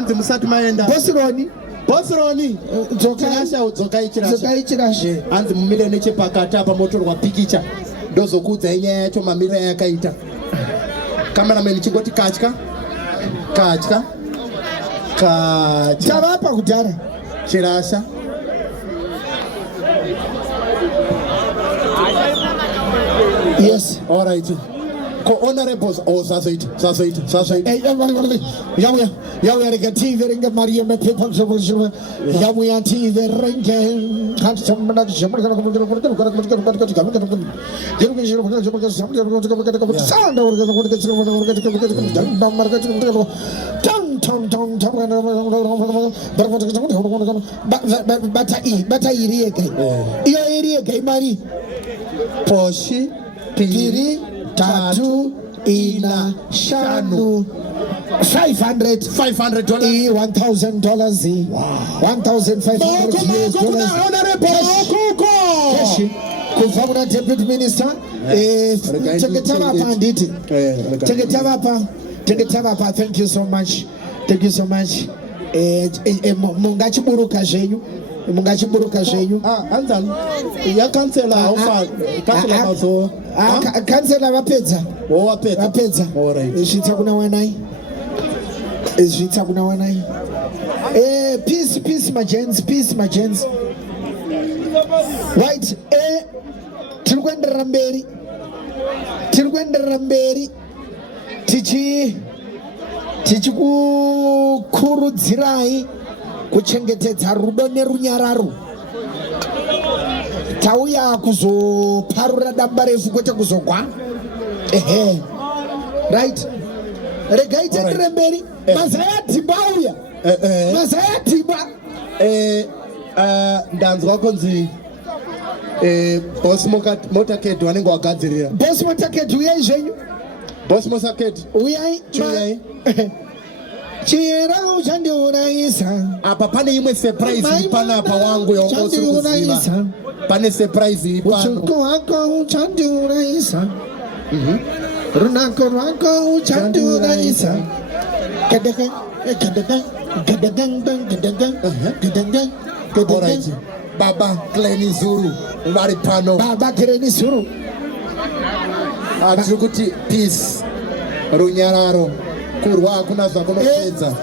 Anzi musati maenda. Bosroni. Dzokaichirashe. Anzi mumire nechepakati apa motorwa pikicha. Ndozokudza inyaya yacho mamira yakaita. Cameraman chingoti katya. Chavapa kudhara. Chirasha. Yes, all right. Honorables, sazoit. Yawe negative ringa Maria me people so yawe anti ringa can't someone Tatu ina shanu $500 $1,000 $1,500 kufamuna deputy minister Teketava, thank you so much mungachiburuka zvenyu ya kansela mazo kansela vapedza zvitsa kuna wanai peace my gents right tiri kuenderera mberi tichikukurudzirai kuchengetedza rudo nerunyararo. Tauya kuzoparura damba refu kwete kuzogwa. Right? Regai tendere mberi. Mazaya timba uya. Mazaya timba. Ndanzwa konzi boss motaketi wanenge wagadzirira. Boss motaketi uyai zvenyu. Boss motaketi uyai. Chira uchandiuraisa. Apa pane imwe surprise pana pa wangu yongosukuziva. Pane surprise pano. Uchuku wako uchandiuraisa. Runako rwako uchandiuraisa. Alright. Baba Kleni Zuru vari pano. Baba Kleni Zuru. Atikuti peace. Runyararo. Kurwa hakuna zvakunopedza.